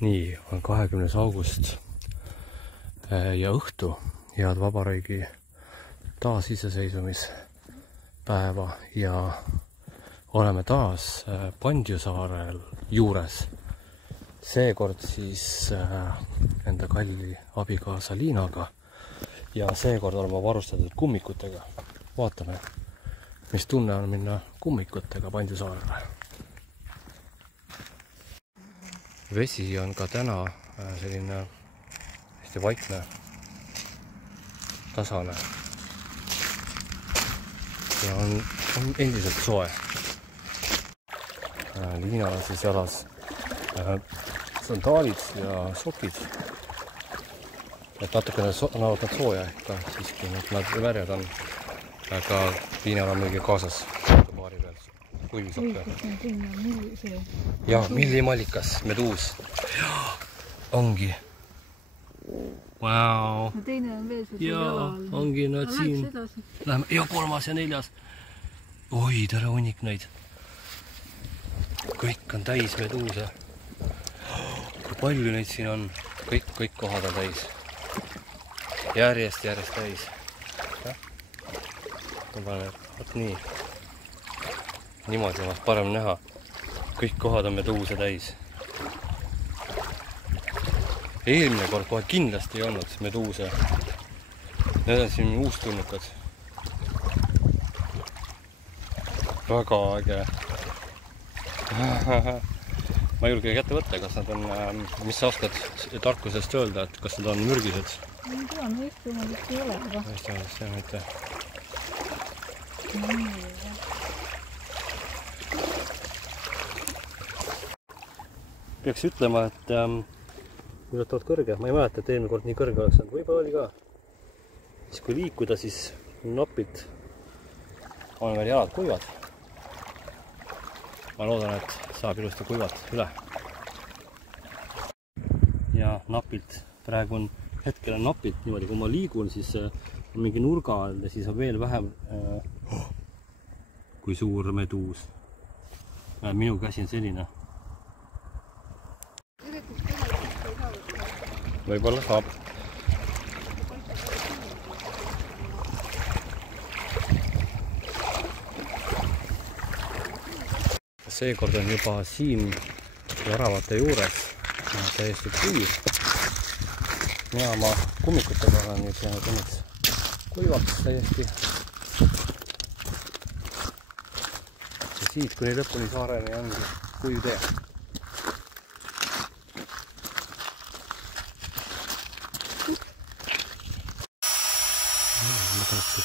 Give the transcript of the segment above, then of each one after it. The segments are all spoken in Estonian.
Nii, on 20. august ja õhtu, head vabariigi taasiseseisvumispäeva ja oleme taas Pandjusaarel juures. Seekord siis enda kalli abikaasa Liinaga ja seekord oleme varustatud kummikutega. Vaatame, mis tunne on minna kummikutega Pandjusaarele. Vesi on ka täna selline hästi vaikne, tasane ja on endiselt soe. Liinal on siis jalas sandaalid ja sokid, et natukene annavad nad sooja ikka siiski, nad värjad on, aga Liinal on muidugi kaasas paari peal kuivisokke. Ja millimallikas, meduus. Ongi. Vau. Teine on veel see jalal. Ongi nad siin. Läheme. Ja 3. ja 4. Oi, tere hunnik neid. Kõik on täis meduuse. Kui palju neid siin on. Kõik kohad on täis. Järjest täis. Ma panen, võt nii. Niimoodi on parem näha. Kõik kohad on meduuse täis. Eelmine kord kohe kindlasti ei olnud meduuse. Need on siin uustulnukad. Väga äge. Ma ei julge kätte võtta, kas nad on, mis sa oskad tarkusest öelda, et kas nad on mürgised? Ma ei tea, no Eesti omadest ei ole, aga... Eesti omadest jah, mitte. Peaks ütlema, et üllatavalt kõrge. Ma ei mäleta, et eelmine kord nii kõrge oleks olnud. Võib-olla oli ka. Siis kui liikuda, siis napilt on veel jalad kuivad. Ma loodan, et saab ilusti kuivad üle. Ja napilt. Praegu on hetkel on napilt niimoodi. Kui ma liigun, siis on mingi nurga all ja siis on veel vähem kui suur meduus. Minu käsi on selline. Võib-olla saab. Seekord on juba siin väravate juures täiesti kuiv. Mina oma kummikutega olen nüüd jäänud õnneks kuivaks täiesti. Ja siit kuni lõpuni saareni ongi kuiv tee.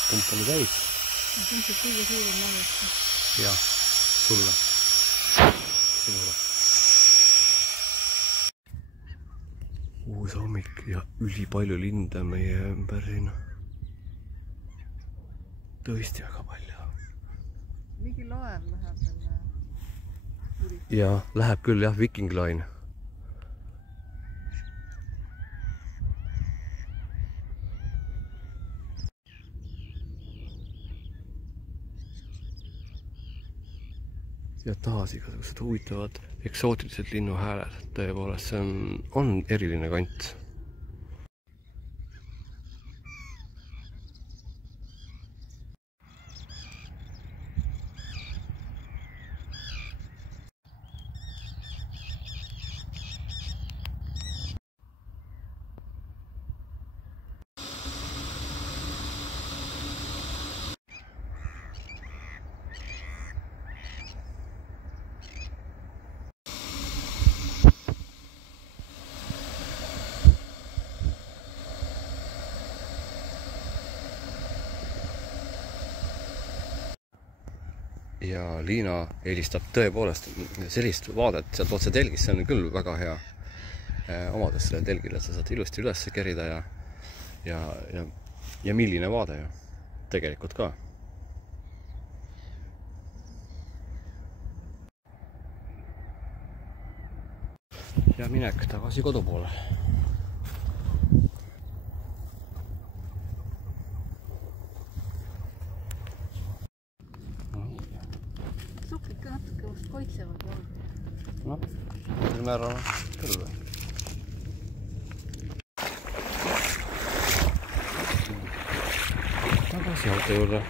Pump oli täis. See on see kõige suurem mõnest. Jah, sulle. Sinule. Uus hommik ja ülipalju linde meie ümber siin. Tõesti väga palju. Mingi laev läheb selle. Ja, läheb küll jah, Viking Line. Ja taas igasugused huvitavad eksootilised linnuhääled. Tõepoolest, see on eriline kant. Ja Liina eelistab tõepoolest sellist vaadet sealt otse telgist, see on küll väga hea omadus selle telgile, et sa saad ilusti üles kerida ja milline vaade ju tegelikult ka. Ja minek tagasi kodu poole. Sokid ka natuke vast kaitsevad. Noh, määral küll või? politseiauto juurde.